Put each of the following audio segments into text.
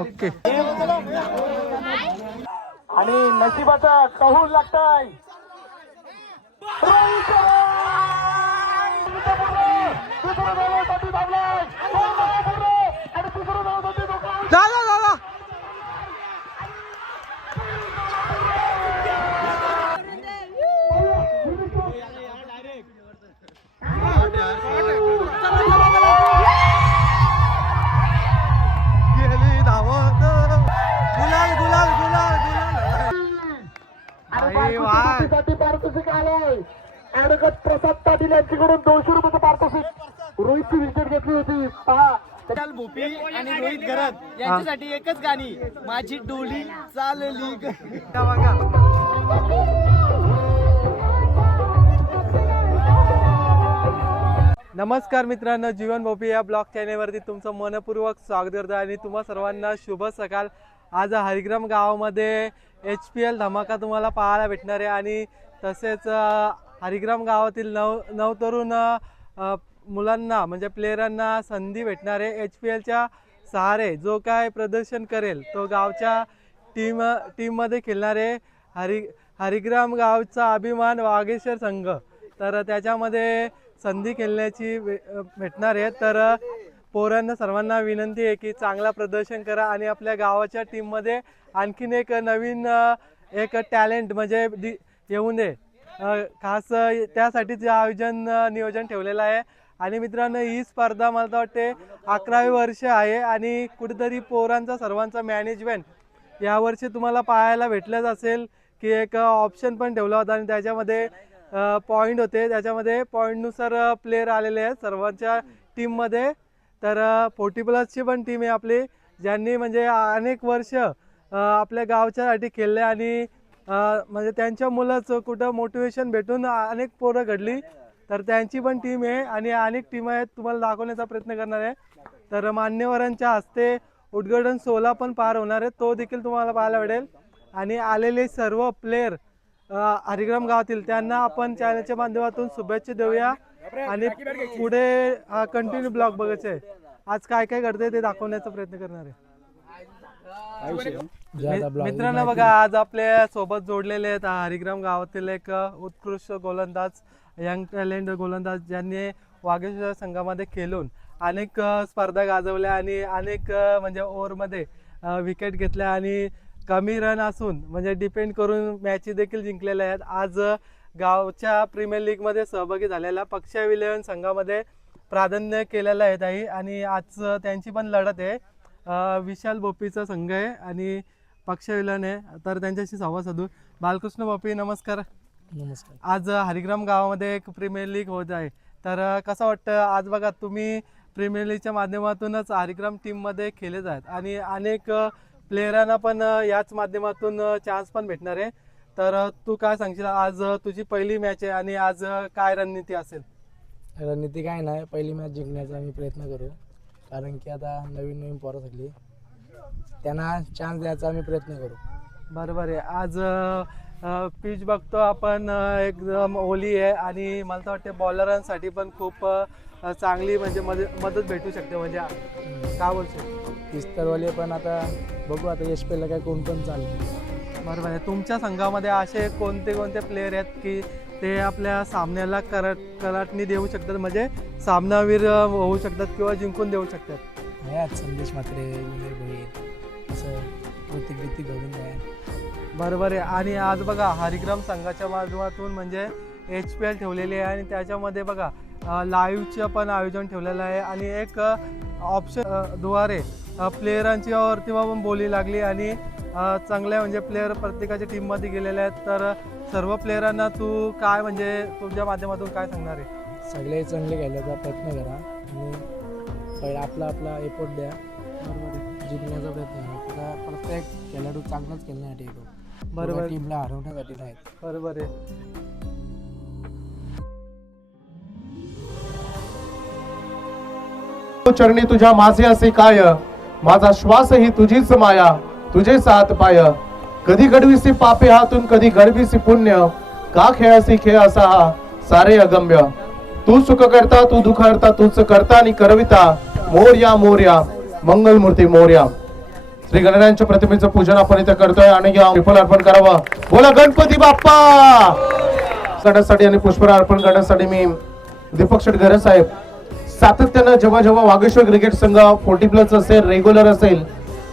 Okay. आणि नशिबाचा कहून लागताय. दादा दादा गेली धावत. गुलाल गुलाल गुलाल गुलाल. साठी पारितोषिक आलंय. ऍडव्होकेट प्रसाद पाटील यांच्याकडून 200 रुपयाचं पारितोषिक. रोहितची विकेट घेतली होती. पहा भोपी आणि रोहित गरज यांच्यासाठी एकच गाणी. माझी डोली चालली नमस्कार मित्रांनो, जीवन भोपी या ब्लॉग चॅनेलवरती तुमचं मनपूर्वक स्वागत करतो आणि तुम्हा सर्वांना शुभ सकाळ. आज हरिग्राम गावामध्ये HPL धमाका तुम्हाला पाहायला भेटणार आहे आणि तसेच हरिग्राम गावातील नव तरुण मुलांना म्हणजे प्लेयरांना संधी भेटणार आहे. HPLच्या सहारे जो काय प्रदर्शन करेल तो गावच्या टीममध्ये खेळणार आहे. हरिग्राम गावचा अभिमान वागेश्वर संघ, तर त्याच्यामध्ये संधी खेळण्याची भेटणार आहे. तर पोरांना सर्वांना विनंती आहे की चांगला प्रदर्शन करा आणि आपल्या गावाच्या टीममध्ये आणखीन एक नवीन एक टॅलेंट म्हणजे येऊन दे. खास त्यासाठीच नियोजन ठेवलेलं आहे. आणि मित्रांनो, ही स्पर्धा मला वाटते 11वे वर्ष आहे आणि कुठेतरी पोरांचा सर्वांचा मॅनेजमेंट यावर्षी तुम्हाला पाहायला भेटलंच असेल की एक ऑप्शन पण ठेवला होता आणि त्याच्यामध्ये पॉईंट होते. त्याच्यामध्ये पॉईंटनुसार प्लेयर आलेले आहेत सर्वांच्या टीममध्ये. तर 40+ पण टीम आहे आपली, ज्यांनी म्हणजे अनेक वर्ष आपल्या गावच्यासाठी खेळले आणि म्हणजे त्यांच्या मुलाच कुठं मोटिवेशन भेटून अनेक पोरं घडली. तर त्यांची पण टीम आहे आणि अनेक टीम आहेत, तुम्हाला दाखवण्याचा प्रयत्न करणार आहे. तर मान्यवरांच्या हस्ते उद्घाटन सोहळा पण पार होणार आहे, तो देखील तुम्हाला पाहायला भेटेल. आणि आलेले सर्व प्लेयर हरिग्राम गावातील त्यांना आपण चॅनलच्या माध्यमातून शुभेच्छा देऊया आणि पुढे कंटिन्यू ब्लॉग बघायचे आहे. आज काय काय घडतंय ते दाखवण्याचा प्रयत्न करणार आहे. मित्रांनो बघा, आज आपल्या सोबत जोडलेले आहेत हरिग्राम गावातील एक उत्कृष्ट गोलंदाज, यंग टॅलेंट गोलंदाज, ज्यांनी वागेश्वर संघामध्ये खेळून अनेक स्पर्धा गाजवल्या आणि अनेक म्हणजे ओव्हरमध्ये विकेट घेतल्या आणि कमी रन असून म्हणजे डिपेंड करून मॅची देखील जिंकलेल्या आहेत. आज गावच्या प्रीमियर लीगमध्ये सहभागी झालेल्या पक्षा 11 संघामध्ये प्राधान्य केलेलं आहे ताई. आणि आज त्यांची पण लढत आहे. विशाल भोपीचा संघ आहे आणि पक्षा 11 आहे. तर त्यांच्याशी संवाद साधू. बालकृष्ण भोपी, नमस्कार. नमस्कार. आज हरिग्राम गावामध्ये एक प्रीमियर लीग होत आहे, तर कसं वाटतं? आज बघा, तुम्ही प्रीमियर लीगच्या माध्यमातूनच हरिग्राम टीममध्ये खेळले आहेत आणि अनेक प्लेयरांना पण याच माध्यमातून चान्स पण भेटणार आहे. तर तू काय सांगशील? आज तुझी पहिली मॅच आहे आणि आज काय रणनीती असेल? रणनीती काय नाही, पहिली मॅच जिंकण्याचा आम्ही प्रयत्न करू, कारण की आता नवीन पोरं सगळी त्यांना चान्स द्यायचा आम्ही प्रयत्न करू. बरोबर आहे. आज पिच बघतो आपण एकदम ओली आहे आणि मला तर वाटते बॉलरांसाठी पण खूप चांगली म्हणजे मदत भेटू शकते. म्हणजे काय बोलतो पिस्तरवाले पण आता बघू, आता HPL ला काय कोण पण चालतं. बरोबर आहे. तुमच्या संघामध्ये असे कोणते प्लेयर आहेत की ते आपल्या सामन्याला कराटणी देऊ शकतात, म्हणजे सामनावीर होऊ शकतात किंवा जिंकून देऊ शकतात? संदेश मात्रे, विनय भोईर, असं ऋतिक घडून आहे. बरोबर आहे. आणि आज बघा, हरिग्राम संघाच्या माध्यमातून म्हणजे HPL ठेवलेली आहे आणि त्याच्यामध्ये बघा लाईव्हचं पण आयोजन ठेवलेलं आहे आणि एक ऑप्शन द्वारे प्लेयरांची वरती पण बोली लागली आणि चांगल्या म्हणजे प्लेयर प्रत्येकाच्या टीममध्ये गेलेले आहेत. तर सर्व प्लेयरांना तू काय म्हणजे तुझ्या माध्यमातून काय सांगणार आहे? सगळे चांगले खेळण्याचा प्रयत्न करा आणि पहिला आपला एफर्ट द्या. बरोबर आहे. जिंकण्याचा प्रयत्न करा. प्रत्येक खेळाडू चांगलाच खेळण्यासाठी येतो, बरोबर, टीमला हरवण्यासाठी नाही. बरोबर आहे. चरणी तुझ्या माझे असे काय, माझा श्वास ही तुझीच माया, तुझे सात पाय. कधी घडवीसी पापे हातून, कधी घडवीसी पुण्य, का खेळासी खेळ असा हा सारे अगम्य. तू सुख करता, तू दुःख हरता, तूच करता आणि करविता. मोर्या मोर्या मंगलमूर्ती मोर्या. श्री गणरायांच्या प्रतिमेचं पूजन आपण इथे करतोय आणि विफल अर्पण करावं. बोला गणपती बाप्पा. करण्यासाठी आणि पुष्पहार अर्पण करण्यासाठी मी दीपक शेटघरे साहेब सातत्यानं जेव्हा जेव्हा वागेश्वर क्रिकेट संघ 40+ असेल, रेग्युलर असेल,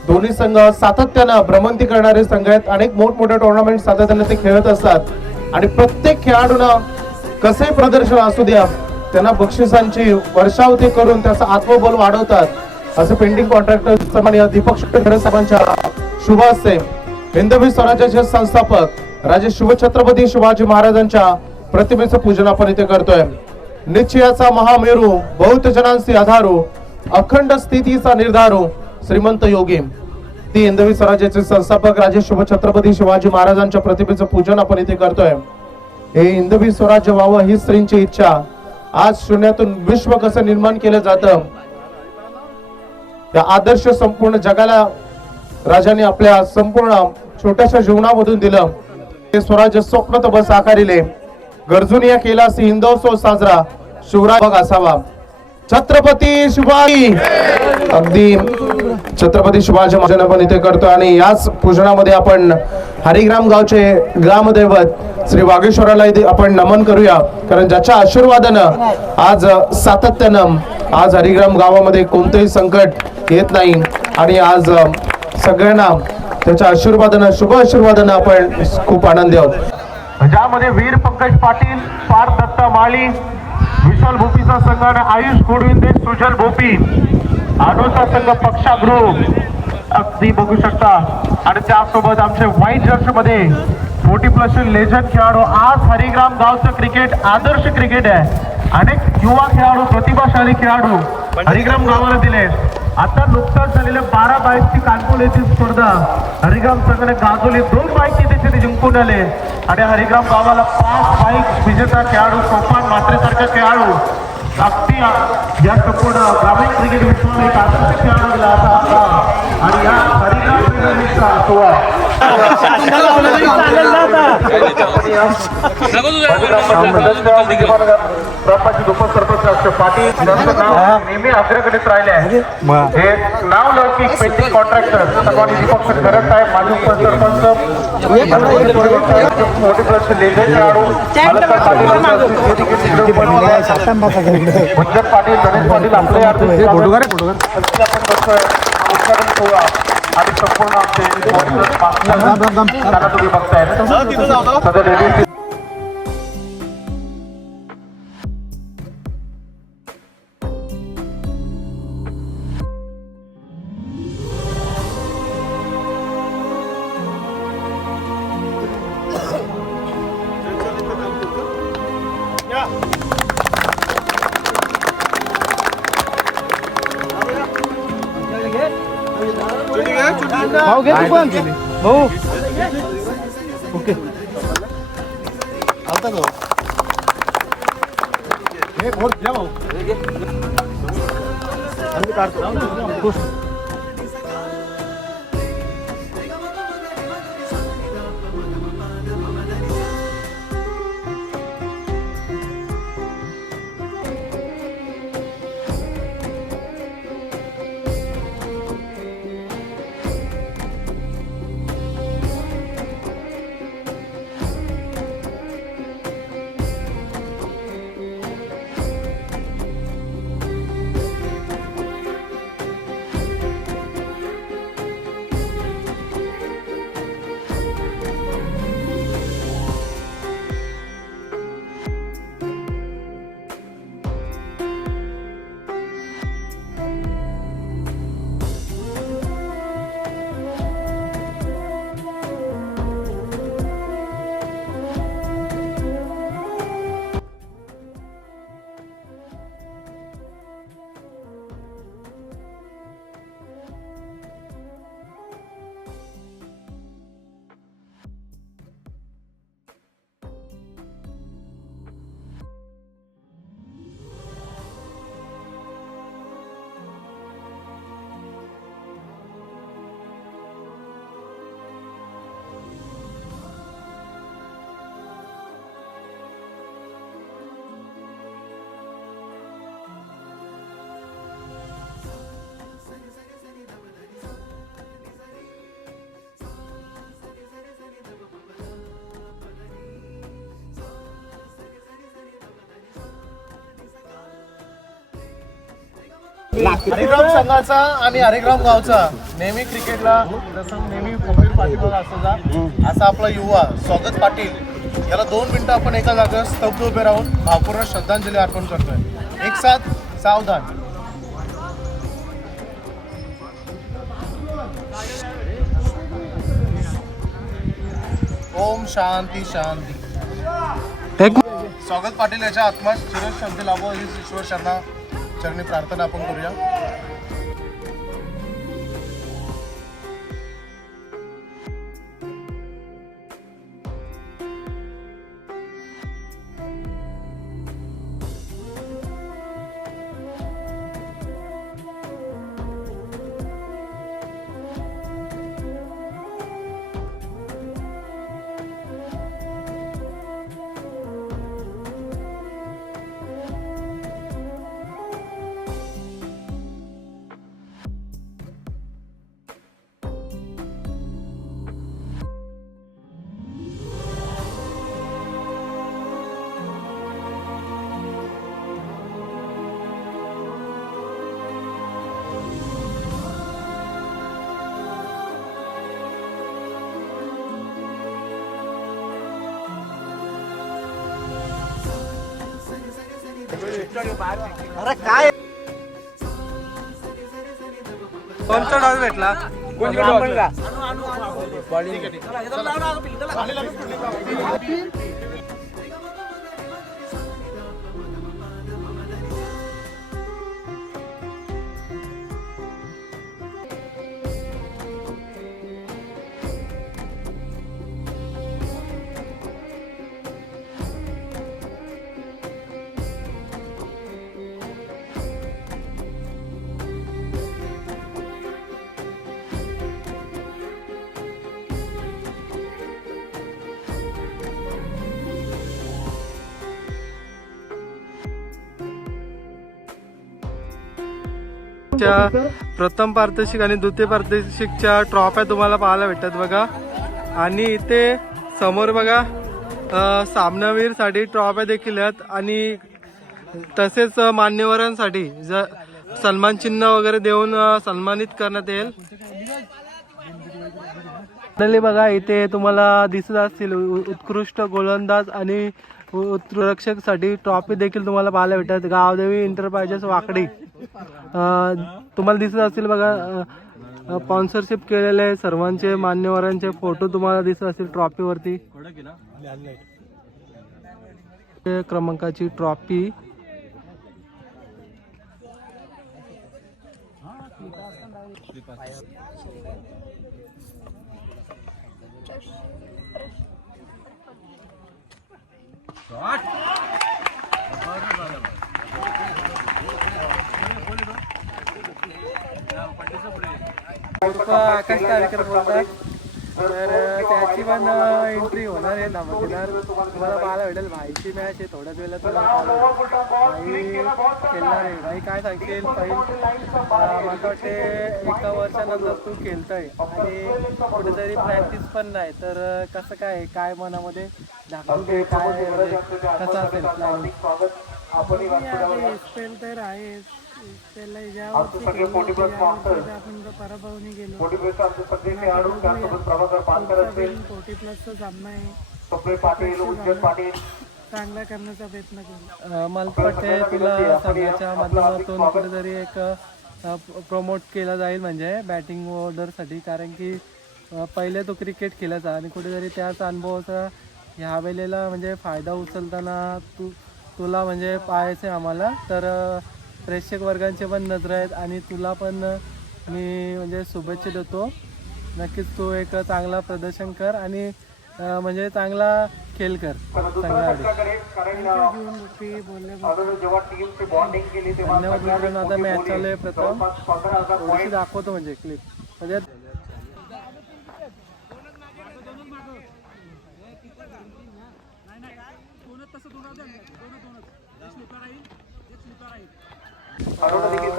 दोन्ही संघ सातत्यानं भ्रमंती करणारे संघ आहेत. अनेक मोठमोठ्या टुर्नामेंट सातत्यानं ते खेळत असतात आणि प्रत्येक खेळाडूंना कसे प्रदर्शन असू द्या त्यांना बक्षिसांची वर्षाव ते करून त्याचं आत्मबल वाढवतात. असं पेंडिंग कॉन्ट्रॅक्टर सन्माननीय दीपक शेटघरे साहेबांच्या शुभ हस्ते हिंदवी स्वराज्याचे संस्थापक राजे शिवछत्रपती शिवाजी महाराजांच्या प्रतिमेचं पूजन आपण इथे करतोय. निश्चयाचा महामेरू, बहुत जनांसी आधारू, अखंड स्थितीचा निर्धारू, श्रीमंत योगी. ती हिंदवी स्वराज्याचे संस्थापक राजे शिवछत्रपती शिवाजी महाराजांच्या प्रतिमेचं पूजन आपण इथे करतोय. हे हिंदवी स्वराज्य व्हावं ही स्त्रींची इच्छा. आज शून्यातून विश्व कसं निर्माण केलं जातं त्या आदर्श संपूर्ण जगाला राजाने आपल्या संपूर्ण छोट्याशा जीवनामधून दिलं. ते स्वराज्य स्वप्न तब साकारिले, गरजुनिया केला हिंदोत्सव साजरा, शिवराज बघ असावा. छत्रपती शिवाजी. अगदी छत्रपती शिवाजी महाराजांना आपण इथे करतो आणि याच पूजनामध्ये आपण हरिग्राम गावचे ग्रामदैवत श्री वागेश्वराला इथे आपण नमन करूया. कारण ज्याच्या आशीर्वादानं आज सातत्यानं आज हरिग्राम गावामध्ये कोणतंही संकट येत नाही आणि आज सगळ्यांना त्याच्या आशीर्वादानं, शुभ आशीर्वादानं आपण खूप आनंदी आहोत. ज्यामध्ये वीर पंकज पाटील, पार्थ दत्ता माळी, विशाल भोपीचा संघ आणि आयुष गोडविंदे, सुजल भोपी, अनुचा संघ पक्षा ग्रुप अगदी बघू शकता. आणि त्यासोबत आमचे व्हाईट जर्सी मध्ये 40+ लेजंड खेळाडू. आज हरिग्राम गावचं क्रिकेट आदर्श क्रिकेट आहे. अनेक युवा खेळाडू, प्रतिभाशाली खेळाडू हरिग्राम गावाला दिले. आता नुकताच झालेल्या 12 बाईकची कानपूर येथील स्पर्धा हरिग्राम संघाने गाजवली. 2 बाईक तिथे जिंकून आले आणि हरिग्राम गावाला 5 बाईक विजेता खेळाडू, सोपान मात्रेसारखा खेळाडू अगदी या संपूर्ण ग्रामीण क्रिकेट विश्वाला एक आदर्श खेळाडू दिला आणि या हरिग्राम पाटील नेहमी अग्रगणित राहिले आहे. हे नाव लौकिक पेंटिंग कॉन्ट्रॅक्टर सन्माननीय दीपक शेटघरे साहेब, माजी उपसरपंच, 40+ लेजंड खेळाडू भंजन पाटील, गणेश पाटील आपले आपण बसतोय उद्घाटन सोहळा आणि संपूर्ण आमचे तुम्ही बघताय. भाऊ घे तू पण भाऊ. ओके आता तो हे बोल जा भाऊ. आम्ही काढतो. हरिग्राम संघाचा आणि हरिग्राम गावचा नेहमी क्रिकेटला जसं नेहमी खंबीर पाठीमागा असतो जा असा आपला युवा स्वागत पाटील याला 2 मिनिटं आपण एका जागेवर स्तब्ध उभे राहून भावपूर्ण श्रद्धांजली अर्पण करतोय. एक साथ सावधान. ओम शांती शांती. एक स्वागत पाटील याच्या आत्मा चिरशांती लाभो ही ईश्वर शरणा चरणी प्रार्थना आपण करूया. कोणता डॉल भेटला? प्रथम पारितोषिक आणि द्वितीय पारितोषिकच्या ट्रॉफ्या तुम्हाला पाहायला भेटतात बघा. आणि इथे समोर बघा सामनावीरसाठी ट्रॉफ्या देखील आहेत आणि तसेच मान्यवरांसाठी सन्मान चिन्ह वगैरे देऊन सन्मानित करण्यात येईल. बघा इथे तुम्हाला दिसत असतील उत्कृष्ट गोलंदाज आणि रक्षकसाठी ट्रॉफी देखील तुम्हाला पाहायला भेटतात. गावदेवी इंटरप्राइजेस वाकडी तुम्हाला दिसत असतील बघा. स्पॉन्सरशिप केलेले सर्वांचे मान्यवरांचे फोटो तुम्हाला दिसत असतील ट्रॉफीवरती. क्रमांकाची ट्रॉफी आकाश कार्यक्रम बोलतात. तर त्याची पण एंट्री होणार आहे धमाकेदार. तुम्हाला पाहायला भेटेल. भाईची मॅच आहे थोड्याच वेळेला तुम्हाला भाई खेळणार आहे. भाई काय सांगतील पहिल मला वाटते एका वर्षानंतर तू खेळतोय आणि कुठेतरी प्रॅक्टिस पण नाही तर कसं काय मनामध्ये दाखवते काय कसं असेल प्लॅनिंग? स्पेल तर आहे त्याला आपण पराभवनी गेलो 40 प्लसचा सामना आहे. चांगला करण्याचा प्रयत्न करू. मला वाटते तुला संघाच्या माध्यमातून कुठेतरी एक प्रमोट केला जाईल म्हणजे बॅटिंग ऑर्डरसाठी. कारण की पहिले तो क्रिकेट खेळायचा आणि कुठेतरी त्याच अनुभवाचा ह्या वेळेला म्हणजे फायदा उचलताना तुला म्हणजे पाहायचं आहे आम्हाला. तर प्रेक्षक वर्गांचे पण नजर आहेत आणि तुला पण मी म्हणजे शुभेच्छा देतो. नक्कीच तू एक चांगला प्रदर्शन कर आणि म्हणजे चांगला खेळ कर संघासाठी. धन्यवाद मित्रांनो. आता मॅच चालू आहे. प्रथम थोडीशी दाखवतो म्हणजे क्लिप म्हणजे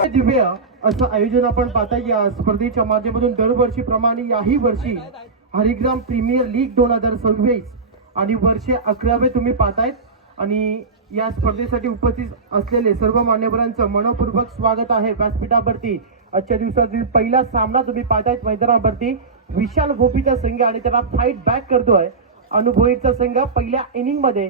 दिव्य असं आयोजन आपण पाहता या स्पर्धेच्या माध्यमातून दरवर्षीप्रमाणे याही वर्षी हरिग्राम प्रीमियर लीग 2026 आणि वर्षे 11वे तुम्ही पाहतायत. आणि या स्पर्धेसाठी उपस्थित असलेले सर्व मान्यवरांचं मनपूर्वक स्वागत आहे व्यासपीठावरती. आजच्या दिवसातील पहिला सामना तुम्ही पाहतायत मैदानावरती. विशाल भोपीचा संघ आणि त्याला फाईट बॅक करतोय अनुभवीचा संघ. पहिल्या इनिंग मध्ये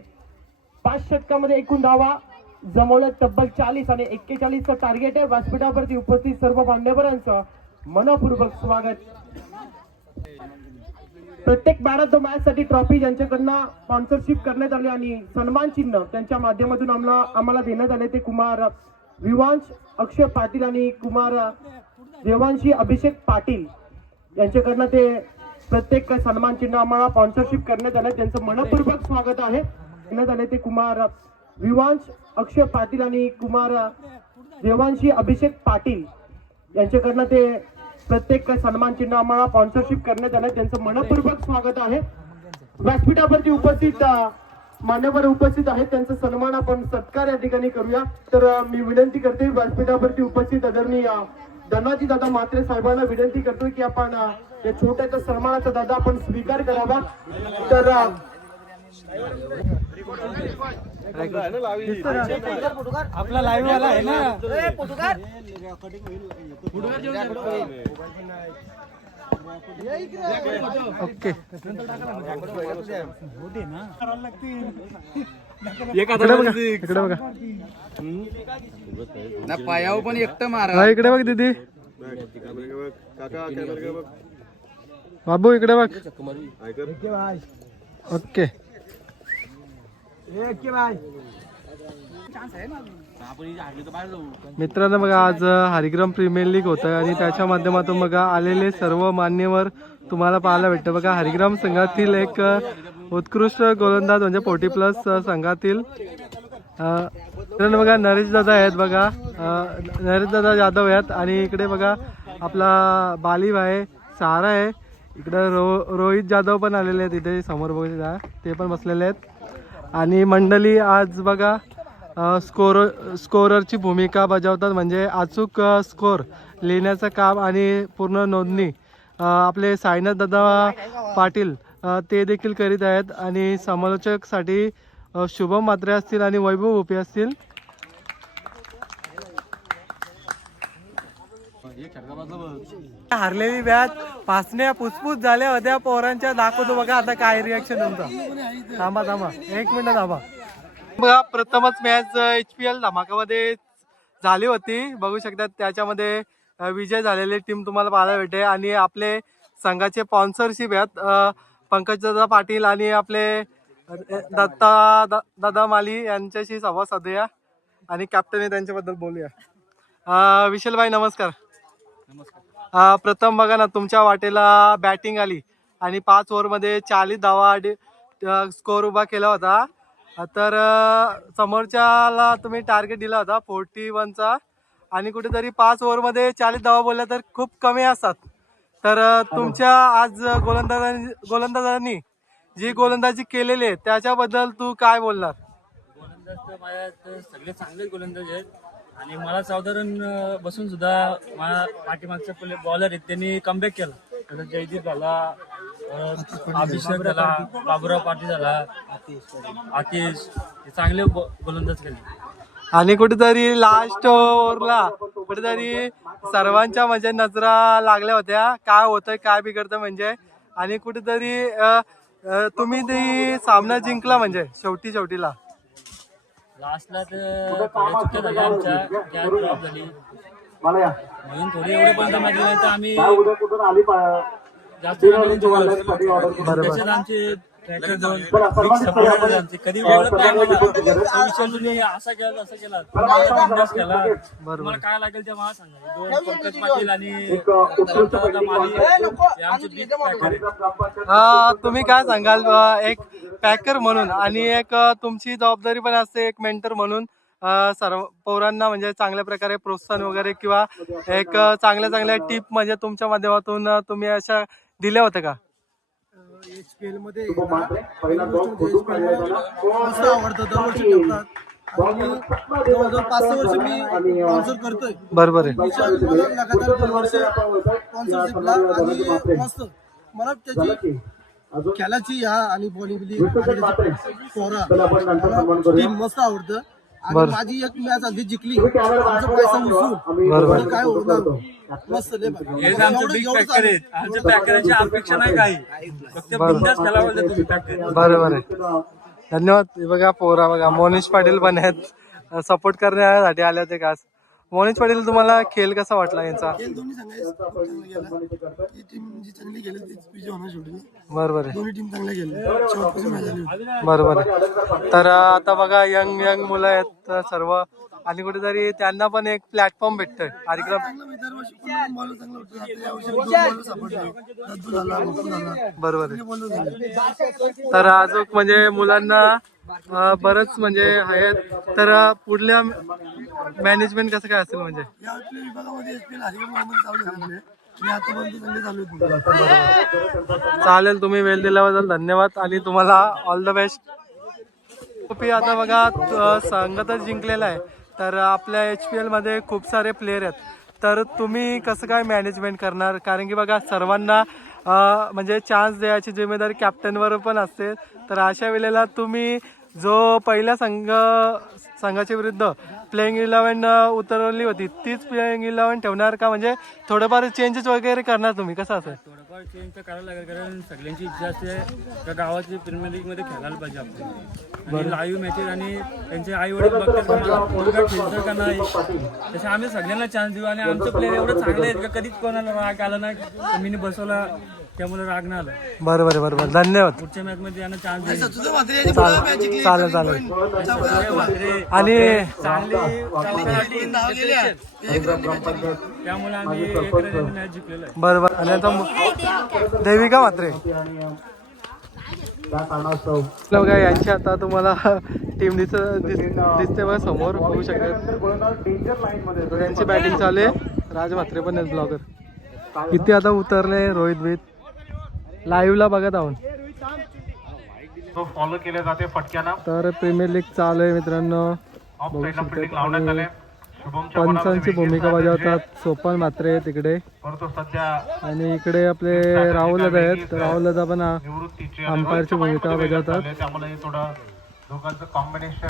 5 षटकामध्ये एकूण धावा जमवलं तब्बल 40 आणि 41चं टार्गेट आहे. व्यासपीठावरती उपस्थित सर्व मान्यवरांचं मनपूर्वक स्वागत. प्रत्येक मॅन ऑफ द मॅच साठी ट्रॉफी ज्यांच्याकडनं स्पॉन्सरशिप करण्यात आली आणि सन्मान चिन्ह त्यांच्या माध्यमातून आम्हाला देण्यात आले ते कुमार विवांश अक्षय पाटील आणि कुमार देवांशी अभिषेक पाटील यांच्याकडनं ते प्रत्येक सन्मान चिन्ह आम्हाला स्पॉन्सरशिप करण्यात आले. त्यांचं मनपूर्वक स्वागत आहे. देण्यात आले ते कुमार विवांश अक्षय पाटील आणि कुमार देवांशी अभिषेक पाटील यांच्याकडनं ते प्रत्येक सन्मान चिन्ह आम्हाला स्पॉन्सरशिप करण्यात आले. त्यांचं मनपूर्वक स्वागत आहे. व्यासपीठावरती उपस्थित मान्यवर उपस्थित आहेत त्यांचा सन्मान आपण सत्कार या ठिकाणी करूया. तर मी विनंती करते व्यासपीठावरती उपस्थित आदरणीय धनाजी दादा म्हात्रे साहेबांना विनंती करतोय की आपण या छोट्याच्या सन्मानाचा दादा आपण स्वीकार करावा. तर आपला लाईव्ह वाला आहे ना. ओके इकडे बघा पायावर पण एकटं मारा. हा, इकडे बघ दीदी. बाबू इकडे बघ. ओके मित्रांनो बघा आज हरिग्राम प्रीमियर लीग होत आहे आणि त्याच्या माध्यमातून बघा आलेले सर्व मान्यवर तुम्हाला पाहायला भेटतं. बघा हरिग्राम संघातील एक उत्कृष्ट गोलंदाज म्हणजे 40+ संघातील मित्रांनो बघा नरेश दादा आहेत. बघा नरेश दादा जाधव आहेत आणि इकडे बघा आपला बालिव आहे, सहारा आहे. इकडे रोहित जाधव पण आलेले आहेत. इथे समोर बघा ते पण बसलेले आहेत. आणि मंडळी आज बघा स्कोररची भूमिका बजावतात म्हणजे अचूक स्कोर लिहिण्याचं काम आणि पूर्ण नोंदणी आपले साईनाथ दादा पाटील ते देखील करीत आहेत. आणि समालोचकसाठी शुभम म्हात्रे असतील आणि वैभव भोपे असतील. हारलेली बॅच पासण्या पुसपूस झाल्या होत्या पोरांच्या. दाखवतो बघा आता काय रिॲक्शन तुमचा. थांबा 1 मिनिट थांबा. बघा प्रथमच मॅच HPL धमाकामध्ये झाली होती. बघू शकतात त्याच्यामध्ये विजय झालेली टीम तुम्हाला पाहायला भेटे. आणि आपले संघाचे स्पॉन्सरशिप आहेत पंकजदादा पाटील आणि आपले दत्ता दादा माली यांच्याशी संवाद साधूया आणि कॅप्टन आहे त्यांच्याबद्दल बोलूया. विशाल भाई नमस्कार. प्रथम बघा ना तुमच्या वाटेला बॅटिंग आली आणि 5 ओव्हरमध्ये 40 धावा स्कोर उभा केला होता. तर समोरच्याला तुम्ही टार्गेट दिला होता 41चा आणि कुठेतरी 5 ओव्हरमध्ये 40 धावा बोलल्या तर खूप कमी असतात. तर तुमच्या आज गोलंदाजांनी जी गोलंदाजी केलेली आहे त्याच्याबद्दल तू काय बोलणार? गोलंदाज तर माझ्या सगळे चांगले गोलंदाज आहेत आणि मला साधारण बसून सुद्धा माझ्या पाठीमागचे पहिले बॉलर आहेत त्यांनी कमबॅक केला. त्याचा जयदीप झाला, अभिषेक झाला, बाबूराव पाटील झाला, आतिश हे चांगले गोलंदाज केले. आणि कुठेतरी लास्ट ओव्हरला कुठेतरी सर्वांच्या म्हणजे नजरा लागल्या होत्या काय होतंय काय बिघडतं म्हणजे. आणि कुठेतरी तुम्ही ते सामना जिंकला म्हणजे शेवटीला लास्टला तर थोड्या चुक्या झाल्या आमच्या, कॅच ड्रॉप झाली म्हणून थोडी एवढे पण जमा केले तर आम्ही जास्त त्याच्यात आमचे कधी असा केला तसा केला तुम्हाला काय लागेल ते मला सांगा. 2 पंकज पाटील आणि तुम्ही काय सांगाल एक पॅकर म्हणून आणि एक तुमची जबाबदारी पण असते एक मेंटर म्हणून सर्व पोरांना म्हणजे चांगल्या प्रकारे प्रोत्साहन वगैरे किंवा एक चांगल्या टिप म्हणजे तुमच्या माध्यमातून तुम्ही अशा दिल्या होत्या का? HPL मध्ये मस्त आवडतं दरवर्षी ठेवतात आणि जवळजवळ 5 वर्ष मी स्पॉन्सर करतोय. बरोबर आहे. लगातार 2 वर्ष स्पॉन्सरशिपला आणि मस्त मला त्याची खेळाची ह्या आणि व्हॉलीबॉल पोरा टीम मस्त आवडतं. आणि माझी एक मॅच आधी जिंकली आमचा पैसा उचलून बरोबर. काय होणार मस्त लय भारी. हेच आमचं बिग फॅक्टर आहेत. आमच्या फॅक्टरीची अपेक्षा नाही काही, फक्त बिंदास खेळा बोलतो तुम्ही फॅक्टरी. बरोबर आहे. धन्यवाद. हे बघा पोरा बघा मोनिश पाटील पण आहेत सपोर्ट करण्यासाठी आले होते खास. मोनिश पाटील तुम्हाला खेळ कसा वाटला यांचा? खेळ दोन्ही सांगायचं ही टीम जी चांगली गेली तीच विजय होणार शेवटी. बरोबर आहे. दोन्ही टीम चांगल्या गेल्या शेवटची मॅच झाली. बरोबर आहे. तर आता बघा यंग मुलं आहेत सर्व आणि कुठेतरी त्यांना पण एक प्लॅटफॉर्म भेटतोय कार्यक्रम. चांगलं मी दरवर्षी पूर्ण बॉल चांगलं होतं. आता यावर्षी दोन बॉल सापडले. रद्दू झाला, मुक्तू झाला. बरोबर आहे. बॉल झाले. तर अजून म्हणजे मुलांना बरंच म्हणजे आहेत. तर पुढल्या मॅनेजमेंट कसं काय असेल म्हणजे? या विभागामध्ये एसपीएल हरियाणा चालू झाले आणि आतापर्यंत चांगले चालू आहेत. चालेल. तुम्ही वेळ दिल्याबद्दल धन्यवाद आणि तुम्हाला ऑल द बेस्ट. आता बघा संघ तर जिंकलेला आहे. तर आपल्या HPL मध्ये खूप सारे प्लेयर आहेत. तर तुम्ही कसं काय मॅनेजमेंट करणार? कारण की बघा सर्वांना म्हणजे चान्स द्यायची जिम्मेदारी कॅप्टनवर पण असते. तर अशा वेळेला तुम्ही जो पहिल्या संघाच्या विरुद्ध प्लेइंग 11 उतरवली होती तीच प्लेइंग 11 ठेवणार का? म्हणजे थोडंफार चेंजेस वगैरे करणार तुम्ही? कसं असेल? थोडंफार चेंज तर करायला लागेल, कारण सगळ्यांची इच्छा असते त्या गावाची प्रीमियर लीग मध्ये खेळायला पाहिजे आपण. लाईव्ह मॅचेस आणि त्यांचे आई वडील बघतात का मला मुलगा खेळतं का नाही, तसे आम्ही सगळ्यांना चान्स देऊ. आणि आमचे प्लेयर एवढं चांगले आहेत का कधीच कोणाला राग आला नाही, मी बसवला त्यामुळे राग नाही आला. बरोबर आहे. बरोबर. धन्यवाद. पुढच्या मॅच मध्ये यांना चान्स देईल. चालेल चालेल. आणि त्यामुळे आम्ही एक रनाने मॅच जिंकलेलो आहे. बरोबर. आणि आता देविका म्हात्रे बघा यांची आता तुम्हाला टीम दिसते बघा समोर बघू शकता. यांची बॅटिंग चालू आहे. राज म्हात्रे पण आहेत ब्लॉगर. किती आता उतरले रोहित भीत लाईव्ह ला बघत आहोत. फॉलो केले जाते फटक्यानं. तर प्रीमियर लीग चालू आहे मित्रांनो बघू शकता. आणि पंचांची भूमिका बजावतात सोपान म्हात्रे तिकडे परंतु सध्या आणि इकडे आपले राहुल दादा आहेत. तर राहुल दादा पण अंपायरची भूमिका बजावतात. त्यामुळे थोडं दोघांचं कॉम्बिनेशन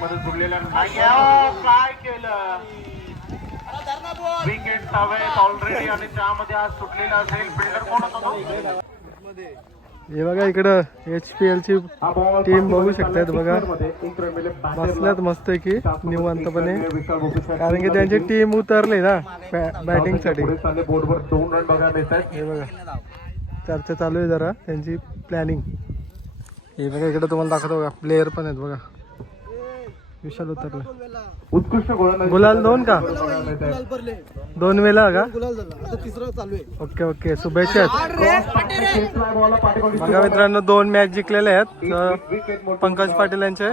मध्ये जुळलेलं नाही. काय केलं विकेट हवेत ऑलरेडी आणि त्यामध्ये आज सुटलेला असेल. फिल्डर कोण होता? हे बघा इकडं HPL ची टीम बघू शकतात बघा बसल्यात मस्त की निवांतपणे, कारण की त्यांची टीम उतरली ना बॅटिंग साठी. बोर्डवर 2 रन बघायला मिळतात. हे बघा चर्चा चालू आहे जरा त्यांची प्लॅनिंग. हे बघा इकडे तुम्हाला दाखवतो बघा प्लेयर पण आहेत बघा. विशाल उतरला. उत्कृष्ट गुलाल 2 का? 2 वेळा का? आता तिसरं चालू आहे. Okay okay. शुभेच्छा. बघा मित्रांनो 2 मॅच जिंकलेले आहेत पंकज पाटील यांचे.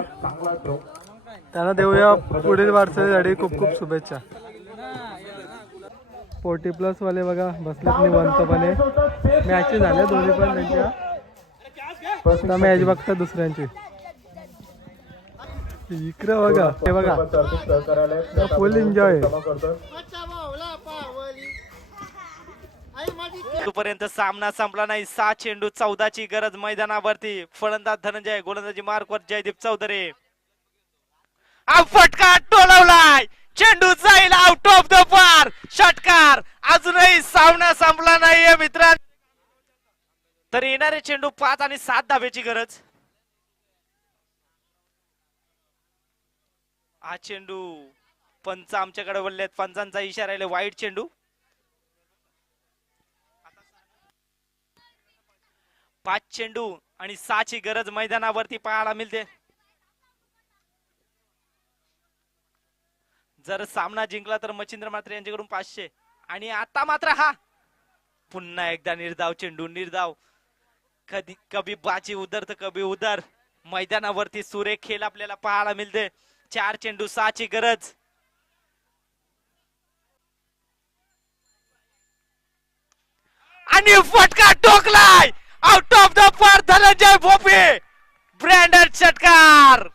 त्यांना देऊया पुढील वाटचालीसाठी खूप खूप शुभेच्छा. 40+ वाले बघा बसलेत निवांतपणे. मॅचेस झाल्या दोन्ही पण त्यांच्या. मॅच बघतात दुसऱ्यांची. इकडे बघा हे बघा फुल एन्जॉय. पर्यंत सामना संपला नाही. 6 चेंडू 14ची गरज मैदानावरती. फलंदाज धनंजय, गोलंदाजी मार्कवर जयदीप चौधरी. फटका टोलवलाय. चेंडू जाईल आउट ऑफ द पार. षटकार. अजूनही सामना संपला नाहीये मित्रांनो. तर येणारे चेंडू 5 आणि 7 धाब्याची गरज. हा चेंडू पंच आमच्याकडे वळलेत. पंचांचा इशारा आहे वाईट चेंडू. 5 चेंडू आणि 6ची गरज मैदानावरती पाहायला मिळते. जर सामना जिंकला तर मच्छिंद्र म्हात्रे यांच्याकडून 500. आणि आता मात्र हा पुन्हा एकदा निर्धाव चेंडू. निर्धाव. कभी बाजी उधर तर कभी उधर. मैदानावरती सुरेख खेळ आपल्याला पाहायला मिळते. 4 चेंडू 6ची गरज. आणि फटका टोकलाय आउट ऑफ द पार. धनंजय भोपे ब्रँडेड षटकार.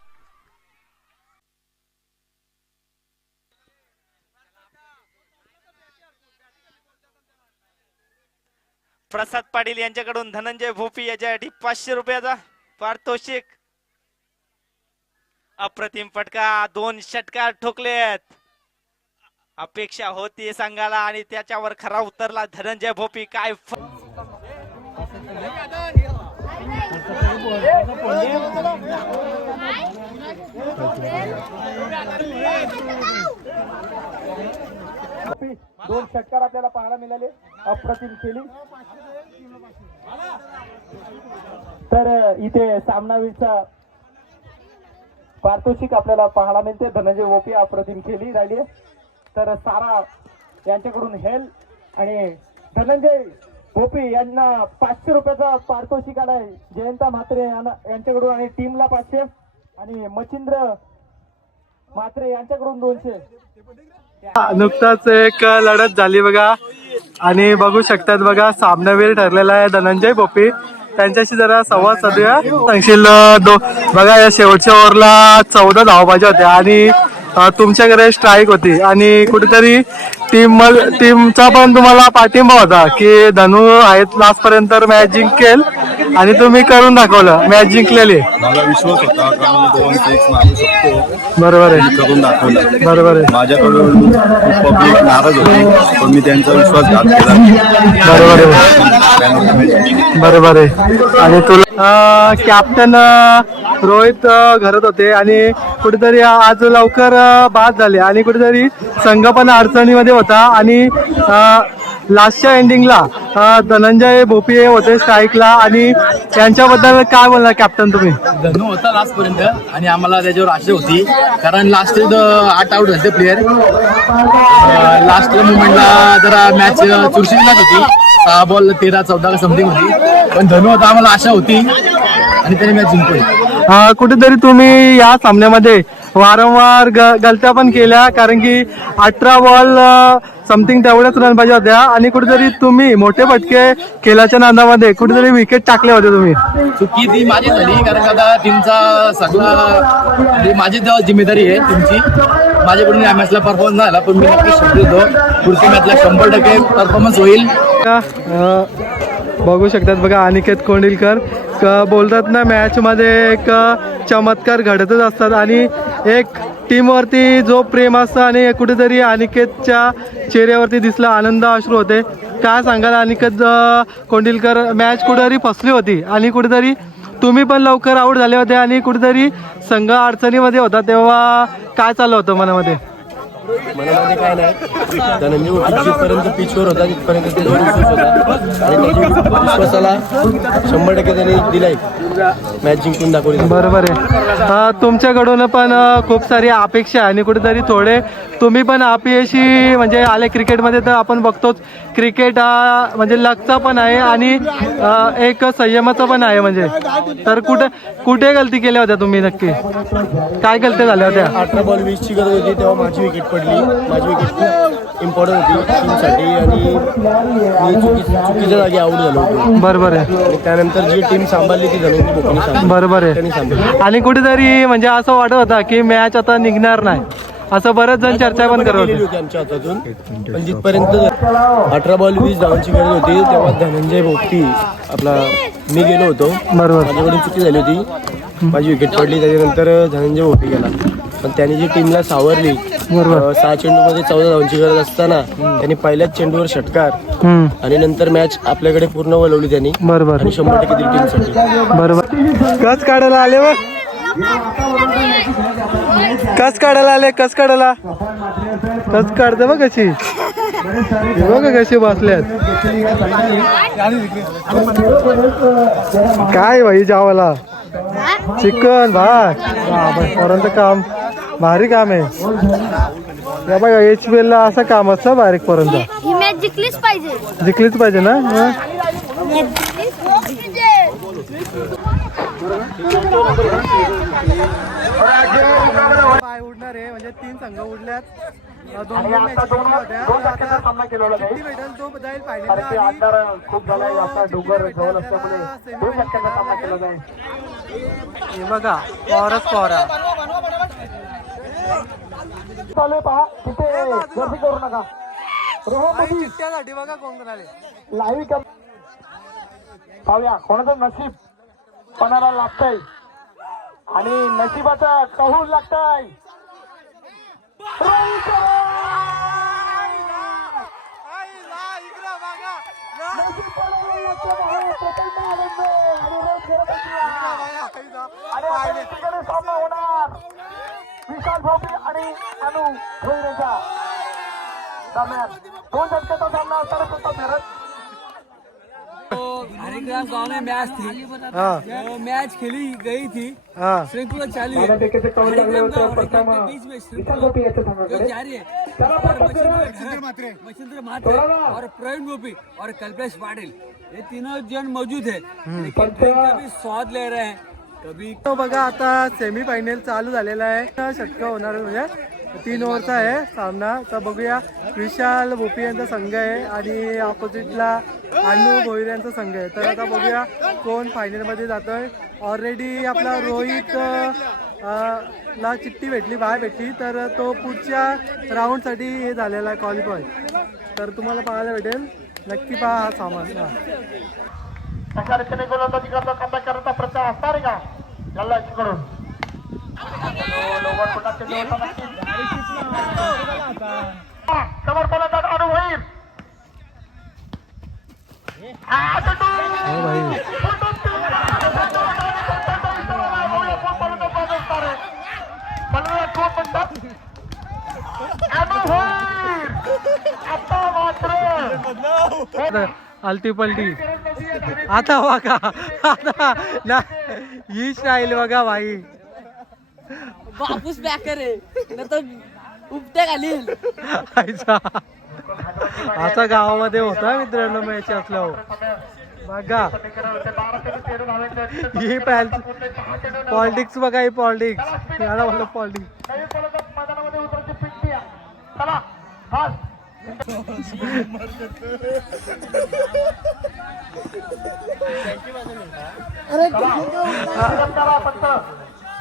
प्रसाद पाटील यांच्याकडून धनंजय भोपी याच्यासाठी 500 रुपयाचा पारितोषिक. अप्रतिम फटका, 2 षटकार ठोकलेत. अपेक्षा होती संघाला आणि त्याच्यावर खरा उतरला धनंजय भोपी. काय दोन षटकार आपल्याला पाहायला मिळाले, अप्रतिम केली. तर इथे सामनावीरचा पारितोषिक आपल्याला पाहायला मिळते. धनंजय भोपी अप्रतिम खेळी राहिली. तर सारा यांच्याकडून हेल आणि धनंजय भोपी यांना 500 रुपयाचा पारितोषिक आलाय. जयंता म्हात्रे यांच्याकडून आणि टीमला 500 आणि मच्छिंद्र म्हात्रे यांच्याकडून 200. नुकताच एक लढत झाली बघा आणि बघू शकतात बघा सामनावीर ठरलेला आहे धनंजय भोपी. त्यांच्याशी जरा संवाद साधूया. सांगशील बघा या शेवटच्या ओव्हरला 14 धावा पाहिजे होत्या आणि तुमच्याकडे स्ट्राईक होती आणि कुठेतरी टीमचा पण तुम्हाला पाठिंबा होता की धनु आहेत लास्ट पर्यंत मॅच जिंकेल आणि तुम्ही करून दाखवलं, मॅच जिंकलेली. मला विश्वास होता का मी 2 6 मारू शकतो. बरोबर आहे, मी करून दाखवलं. बरोबर आहे, माझ्याकडून पब्लिक नाराज होती पण मी त्यांचा विश्वासघात केला. बरोबर आहे, बरोबर आहे. आणि तुला कॅप्टन रोहित घरात होते आणि कुठेतरी आज लवकर बाद झाले आणि कुठेतरी संघ पण अडचणीमध्ये होता आणि लास्टच्या एंडिंगला धनंजय भोपी होते स्ट्राईकला आणि त्यांच्याबद्दल काय बोलणार कॅप्टन तुम्ही? धनु होता लास्ट पर्यंत आणि आम्हाला त्याच्यावर आशा होती कारण लास्ट 8 आउट झाले प्लेयर. लास्ट मुमेंटला जरा मॅच चुरशीची मॅच होती. 6 बॉल 13-14 समथिंग होती पण धनु होता आम्हाला आशा होती आणि त्याने मॅच जिंकली. कुठेतरी तुम्ही या सामन्यामध्ये वारंवार गलत्या पण केल्या कारण की 18 बॉल समथिंग तेवढ्याच रन पाहिजे होत्या आणि कुठेतरी तुम्ही मोठे फटके खेळाच्या नादामध्ये कुठेतरी विकेट टाकले होते तुम्ही. चुकी ती माझी झाली कारण का आता टीमचा सगळा माझी जिम्मेदारी आहे टीमची. माझ्याकडून या मॅचला परफॉर्मन्स झाला पण मी नक्कीच शब्द देतो पुढच्या मॅचला 100% परफॉर्मन्स होईल. बघू शकतात बघा अनिकेत कोंडिलकर बोलतात ना मॅच मध्ये एक चमत्कार घडतच असतात आणि एक टीमवरती जो प्रेम असतं आणि कुठेतरी अनिकेतच्या चेहऱ्यावरती दिसला आनंद अश्रू होते. काय सांगाल अनिकेत कोंडिलकर, मॅच कुठेतरी फसली होती आणि कुठेतरी तुम्ही पण लवकर आऊट झाले होते आणि कुठेतरी संघ अडचणीमध्ये होता तेव्हा काय चाललं होतं मनामध्ये? मनामध्ये काय नाही, धनंजय भोपी जिथपर्यंत पिचवर होता तिथपर्यंत त्याचा विश्वास होता आणि त्याच्या विश्वासाला 100% त्याने दिलाय, मॅच जिंकून दाखवली. बरोबर आहे. तुमच्याकडून पण खूप सारी अपेक्षा आणि कुठेतरी थोडे तुम्ही पण अपयशी म्हणजे आले क्रिकेटमध्ये. तर आपण बघतोच क्रिकेट म्हणजे लकचा पण आहे आणि एक संयमाचा पण आहे म्हणजे. तर कुठे गलती केल्या होत्या तुम्ही, नक्की काय गलत्या झाल्या होत्या? 18 बॉल 20ची गरज होती तेव्हा माझी विकेट पडली. माझी विकेट खूप इम्पॉर्टंट होती टीमसाठी आणि मी चुकीच्या जागी आऊट झालो होतो. बरोबर आहे. आणि त्यानंतर जी टीम सांभाळली ती धनंजय भोपीने सांभाळली. बरोबर आहे. त्यांनी सांभाळली आणि कुठेतरी म्हणजे असं वाटत होता की मॅच आता निघणार नाही, असं बरेच जण चर्चा पण करत होते आमच्या हातातून. पण जिथपर्यंत 18 बॉल 20 धावांची गरज होती तेव्हा धनंजय भोपी आपला मी गेलो होतो. बरोबर. माझ्याकडून चुकी झाली होती, माझी विकेट पडली. त्याच्यानंतर धनंजय भोपी गेला पण त्यांनी जी टीमला सावरली. 6 चेंडूमध्ये 14 धावांची गरज असताना त्यांनी पहिल्याच चेंडूवर षटकार आणि नंतर मॅच आपल्याकडे पूर्ण वळवली त्यांनी. बरोबर. आणि 100% दिली टीमसाठी. बरोबर. कस काढायला आले व कस काढायला आले, कस काढायला कस काढते बघ कशी, बघ कशी बसल्यात. काय भाई जावाला चिकन भात पोरांचं काम भारी काम आहे. या बघा HPL ला असं काम असतं बारीक पर्यंत. ही मॅच जिंकलीच पाहिजे, जिंकलीच पाहिजे ना. पाय उडणार आहे म्हणजे 3 संघ उडल्यात. 2 मॅच होत्या. किती भेटेल तो जाईल फायनल. खूप झाला डोंगर जवळ असल्यामुळे हे बघा पॉरच पॉरा चालू पहा तिथे गर्दी करू नका. चिठ्ठ्यासाठी बघा कोण कोण आले. लाईव्ह पाहूया कोणाचं नशीब कोणाला लागतंय आणि नशिबाचा कहून लागतंय. सामना होणार विशाल भोपी आणि अनु भोईरेचा दरम्यान 2 झटक्याचा सामना असताना सुद्धा मेहनत. हरिग्राम गांव में मैच थी, हाँ मैच खेली गई थी, हाँ श्रृंखला चालू है, बाबाटेकेचे कौल लागले होते हरिग्राम प्रथम के बीच में विशाल श्रृंखला भोपी याच्या जो संघाकडे. जारी है चला और पटकन मच्छिंद्र म्हात्रे और प्रवीण गोपी और कल्पेश पाटिल ये तीनों जन मौजूद है, लेकिन कभी स्वाद ले रहे हैं कभी. तो बघा आता सेमी फायनल चालू झालेला आहे. षटका होणार आहे, म्हणजे 3 ओव्हरचा आहे सामना. तर बघूया विशाल भोपी यांचा संघ आहे आणि ऑपोजिटला अनु भोईर यांचा संघ आहे. तर आता बघूया कोण फायनल मध्ये जातोय. ऑलरेडी आपला रोहित ला चिठ्ठी भेटली, बाय भेटली, तर तो पुढच्या राऊंड साठी हे झालेला आहे क्वालिफाय. तर तुम्हाला पाहायला भेटेल, नक्की पहा हा सामान. अशा रीतीने गोलंदाजी करता कमबॅक करण्याचा प्रयत्न असणार आहे का याला कडून. समर्पणाचा अनुभव आलती पलटी. आता बघा, आता ना ही स्टाईल बघा भाई. बापूस बॅकर आहे ना तर उपटे घालील. असा गावामध्ये होता मित्रांनो मॅच असल्यावर. बघा ही पॉलिटिक्स बघा, ही पॉलिटिक्स याला म्हणलं पॉलिटिक्स. मैदानामध्ये उतरायची पिंटी आहे. चला फास्ट. फक्त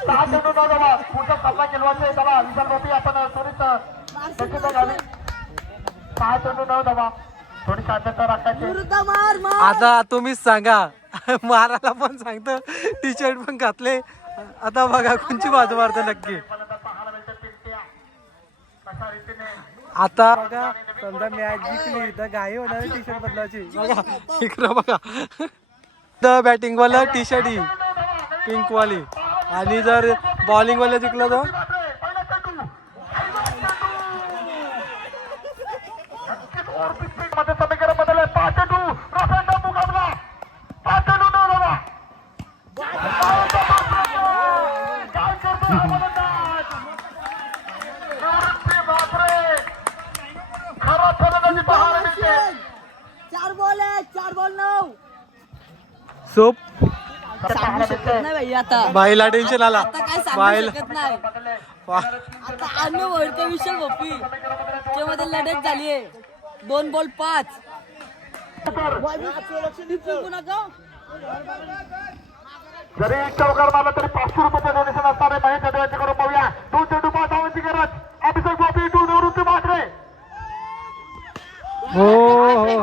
6 चेंडू न जमा पुढचा सामना केलवायचा. चला विशाल भोपी आपण त्वरित दक्षता घ्यावी. 6 चेंडू न जमा थोडी शांतता राखायची. आता तुम्हीच सांगा, मारायला पण सांगतो, टी शर्ट पण घातले. आता बघा कोणची बाजू मारतो नक्की. आता बघा समजा मॅच जिंकली तर घाई होणार टी शर्ट बदलायची. बघा इकडं बघा, तर बॅटिंग वाला टी शर्ट ही पिंक वाली, आणि जर बॉलिंग वाला जिंकलं तर समीकरण बदलले. 5 चेंडू रफेंडा मुकाबला. 5 चेंडू न जमा. काय करतो गोलंदाज निवृत्ती बापरे. खरा फलंदाजी पाहायला मिळते. 4 बॉल आहे, 4 बॉल 9. सोप सांगू शकत नाही भाई आता. बाईला टेन्शन आला. आता काय सांगू बाईला शकत नाही. आता अनु भोईर विशाल भोपी मध्ये लढत झाली आहे. 2 बॉल 5. चुकू नका. जरी चौकार मारला तरी 500 रुपये डोनेशन असणार आहे. महेश जाधव यांच्याकडून पाहूया. 2 चेंडू 5 धावांची गरज. अभिषेक भोपी 2 निवृत्ती म्हात्रे. हो हो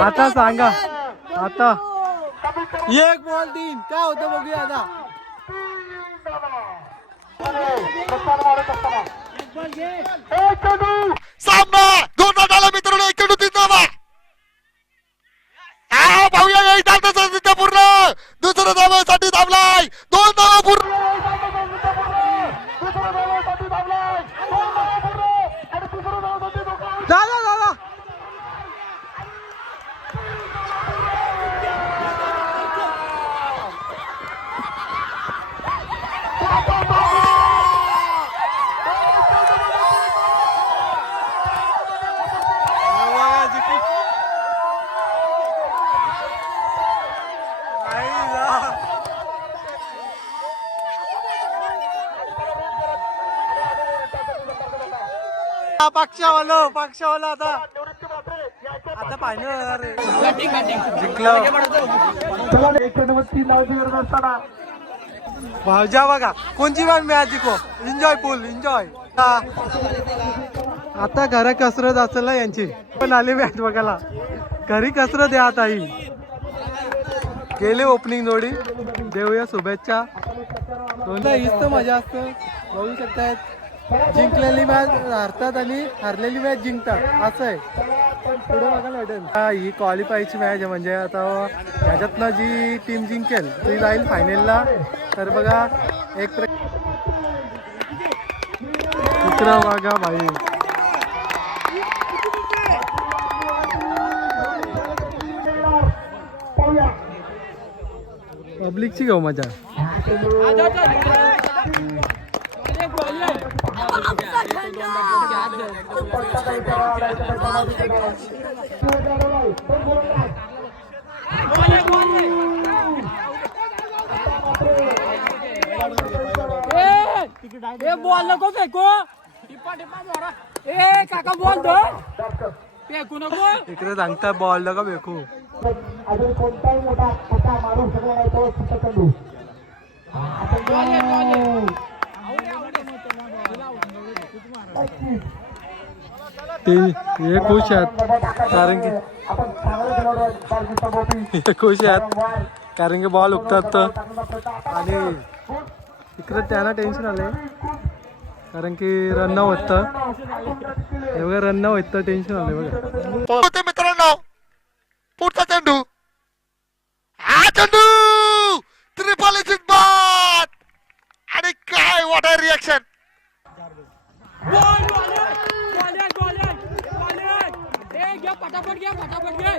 आता सांगा, आता 1 बॉल 3 काय होतं बघूया आता. सामना 2 धावा मित्रांनो. 1 चेंडू 3 धावा. पाहूया एक धावता पूर्ण. दुसऱ्या धावासाठी धावलाय. 2 धावा पूर्ण. दादा दादा पक्षावाला आता फायनल जिंकलं. चला 1 धावांची गरज असताना भावजा बघा कोणची पण मॅच जिंको एन्जॉय फुल एन्जॉय. आता घरा कसरत असेल ना यांची पण आली मॅच बघायला. घरी कसरत आहे आता ही. गेले ओपनिंग जोडी देऊया शुभेच्छा. दोनदा हीच तर मजा असतं. बघू शकतायत जिंकलेली मॅच हारतात आणि हरलेली मॅच जिंकतात असं आहे. पुढे बघायला भेटेल. ही क्वालिफायची मॅच आहे म्हणजे आता ह्याच्यातनं जी टीम जिंकेल ती जाईल फायनलला. तर बघा एक चित्र बघा भाई. पब्लिकची घेऊ मजा. बॉल नको फेको. ए काका बॉल दो फेकू नको. इकडे सांगता बॉल नका फेकू. अजून कोणताही मोठा फटा मारू शकला नाही तो चंदू. ते हे खुश आहेत कारण की हे खुश आहेत कारण की बॉल उगतात आणि इकडे त्यांना टेन्शन आलंय कारण की रन होतं. हे बघा रन होतं टेन्शन आलंय बघा. मित्रांनो पुढचा चेंडू हा चेंडू ट्रिपल इज बाद आणि काय वॉट अ रिएक्शन. फटाफट घ्या फटाफट घे.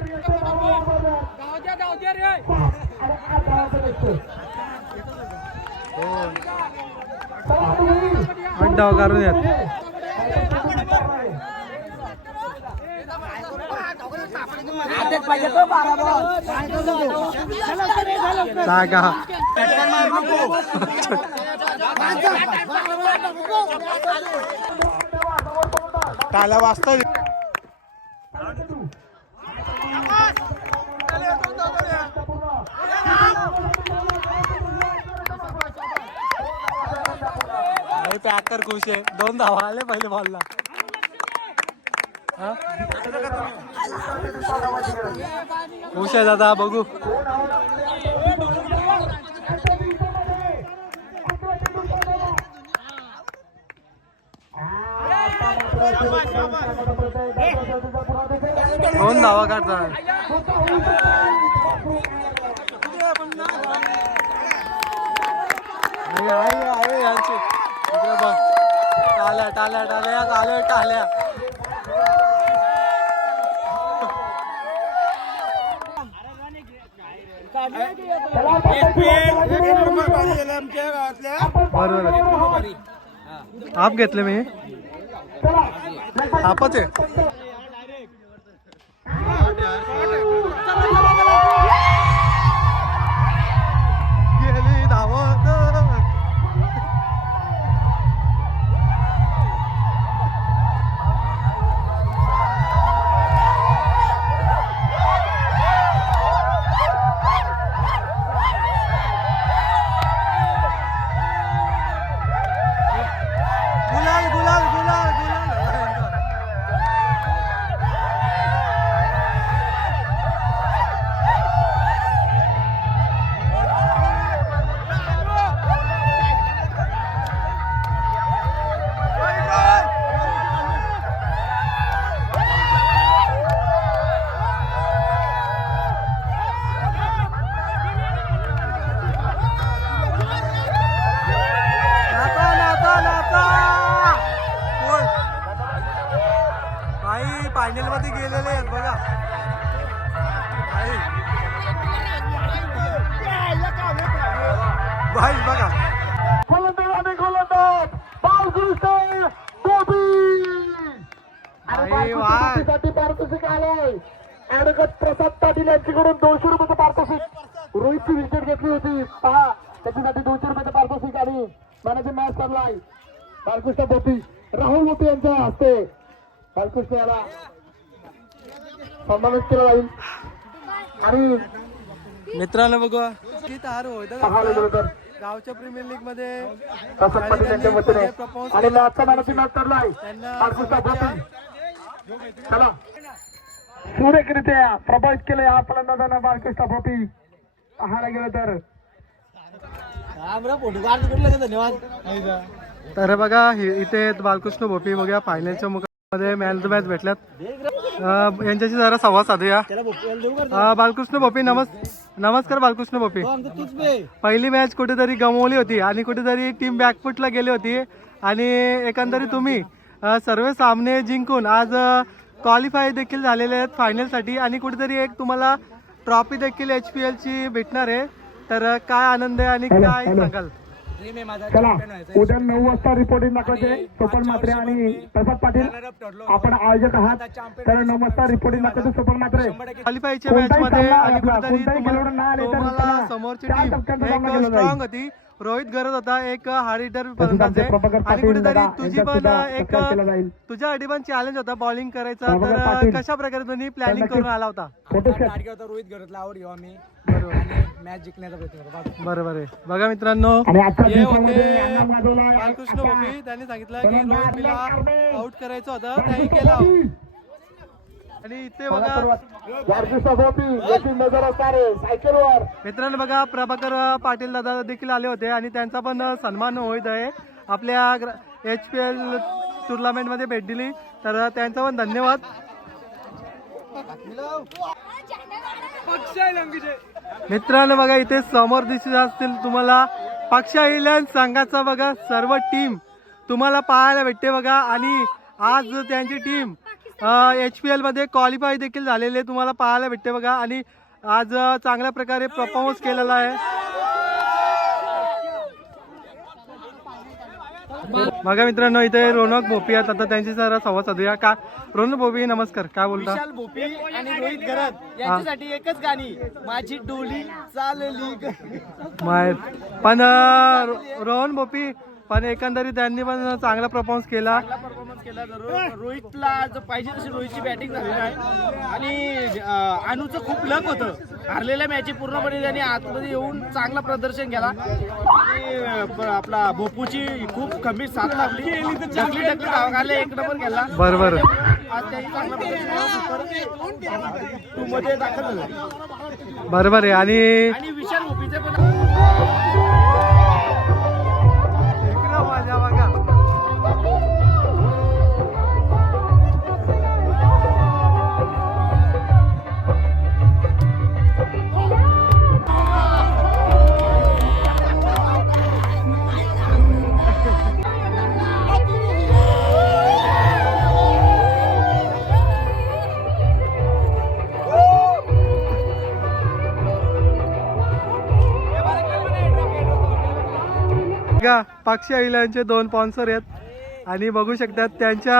गाव द्या रे. डाव काढून येत. जागा टाळ्या वाजता. पॅकर खुश आहे. 2 धावा आले पहिले बॉलला. खुश आहे दादा बघू. दोन धावा काढतात. आहे यांची इकडे बघ. टाल्या टाल्या टाल्या टाल्या टाल्या. बरोबर आप घेतले मी आपच आहे. गेली धावत. गुलाल गुलाल गुलाल गुलाल. फायनल मध्ये गेलेले आहेत बघा. भाई बघा पारितोषिक आलंय. ऍडव्होकेट प्रसाद पाटील यांच्याकडून 200 रुपयाचं पारितोषिक. रोहितची विकेट घेतली होती पहा त्याच्यासाठी 200 रुपयाचं पारितोषिक आणि मॅनेजर मॅच चाललाय. बालकृष्ण बोटी राहुल बोटी यांच्या हस्ते बालकृष्ण याला सन्मानित केला जाईल आणि मित्रांनो बघू की तार होत गावच्या प्रीमियर लीग मध्ये प्रपोज आणि आजचा मॅच ठरलाय चला सुरेखरित्या प्रभावित केले या फलंदाजांना बाळकृष्ण भोपी. पाहायला गेलं तर तर बघा इथे बालकृष्ण भोपी बघूया फायनलच्या मुकामध्ये मॅन टू मॅच भेटल्यात. यांच्याशी जरा संवाद साधूया. बालकृष्ण भोपी नमस्कार बालकृष्ण भोपी. पहिली मॅच कुठेतरी गमावली होती आणि कुठेतरी टीम बॅकफुटला गेली होती आणि एकंदरीत तुम्ही सर्व सामने जिंकून आज क्वालिफाय देखील झालेले आहेत फायनलसाठी आणि कुठेतरी एक तुम्हाला ट्रॉफी देखील HPL ची भेटणार आहे. तर काय आनंद आहे आणि काय सांगाल? चला उद्या 9 वाजता रिपोर्टिंग दाखवायचे सोपन म्हात्रे आणि प्रसाद पाटील आपण आयोजक आहात. तर 9 वाजता रिपोर्टिंग दाखवायचे सोपन म्हात्रे. क्वालिफायच्या मॅच मध्ये आणि कुठेतरी तुम्हाला समोरची टीम एक स्ट्रॉंग होती. रोहित गरज होता एक हार्ड हिटर फलंदाज आणि कुठेतरी तुझी पण एक तुझ्यासाठी पण चॅलेंज होता बॉलिंग करायचा. तर कशा प्रकारे तुम्ही प्लॅनिंग करून आला होता? रोहित गरजला आवड घेऊ आम्ही मॅच जिंकण्याचा प्रयत्न. बरोबर आहे. बघा मित्रांनो हे होते बालकृष्ण भोपी. त्यांनी सांगितलं की रोहित बिला आउट करायचं होतं त्यांनी केलं. आणि इथे बघा मित्रांनो बघा प्रभाकर पाटील दादा देखील आले होते आणि त्यांचा पण सन्मान होत आहे. आपल्या HPL टुर्नामेंट मध्ये भेट दिली तर त्यांचा पण धन्यवाद. मित्रांनो बघा इथे समोर दिसत असतील तुम्हाला पक्षा इलेव्हन संघाचा बघा सर्व टीम तुम्हाला पाहायला भेटते बघा. आणि आज त्यांची टीम HPL मध्ये क्वालिफाय देखील झालेले तुम्हाला पाहायला भेटते बघा. आणि आज चांगल्या प्रकारे परफॉर्मन्स केलेला आहे. बघा मित्रांनो इथे रोनक भोपी आहेत. आता त्यांची जरा संवाद साधूया. का रोनक भोपी नमस्कार, काय बोलता? विशाल भोपी आणि रोहित गरज यांच्यासाठी एकच गाणी माझी डोली चालली. पण रोहन भोपी पण एकंदरीत त्यांनी पण चांगला परफॉर्मन्स केला. रोहितला जो पाहिजे तशी रोहितची बॅटिंग झाली आहे आणि अनुचं खूप लक होतं. हारलेल्या मॅच पूर्णपणे त्यांनी आतमध्ये येऊन चांगला प्रदर्शन केला आणि आपला भोपूची खूप कमी साथ लागली. ढकली धावा काढल्या, एक नंबर केला. बरोबर आज त्यांनी चांगला प्रदर्शन मध्ये दाखल झाला. बरोबर आहे. आणि विशाल भोपीचे पण माझ्या बघा पक्षी इलांचे 2 स्पॉन्सर आहेत आणि बघू शकतात त्यांच्या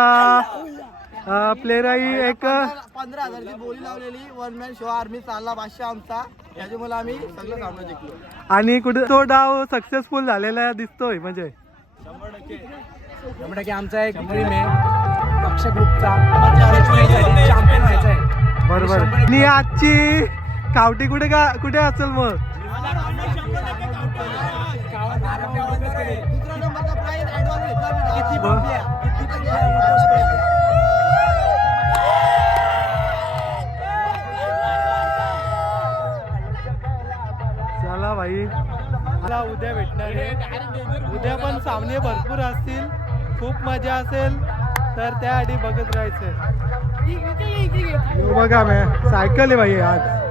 प्लेयरही एक 15,000ची बोली लावलेली. 1 मॅन शो आर्मी चालला बादशाह आमचा. त्याच्यामुळे आम्ही सगळं सामना जिंकलो आणि कुठे तो डाव सक्सेसफुल झालेला दिसतोय. म्हणजे 100% आमचा एक ड्रीम आहे पक्ष ग्रुपचा चॅम्पियन व्हायचा आहे. बरोबर. आणि आजची कावटी कुठे असेल मग? दुसरा नंबरचा प्राइज ऍडव्हान्स घेतला. चला भाई मला उद्या भेटणार आहे. उद्या पण सामने भरपूर असतील, खूप मजा असेल. तर त्यासाठी बघत राहायचं. बघा मी सायकल आहे भाई आज.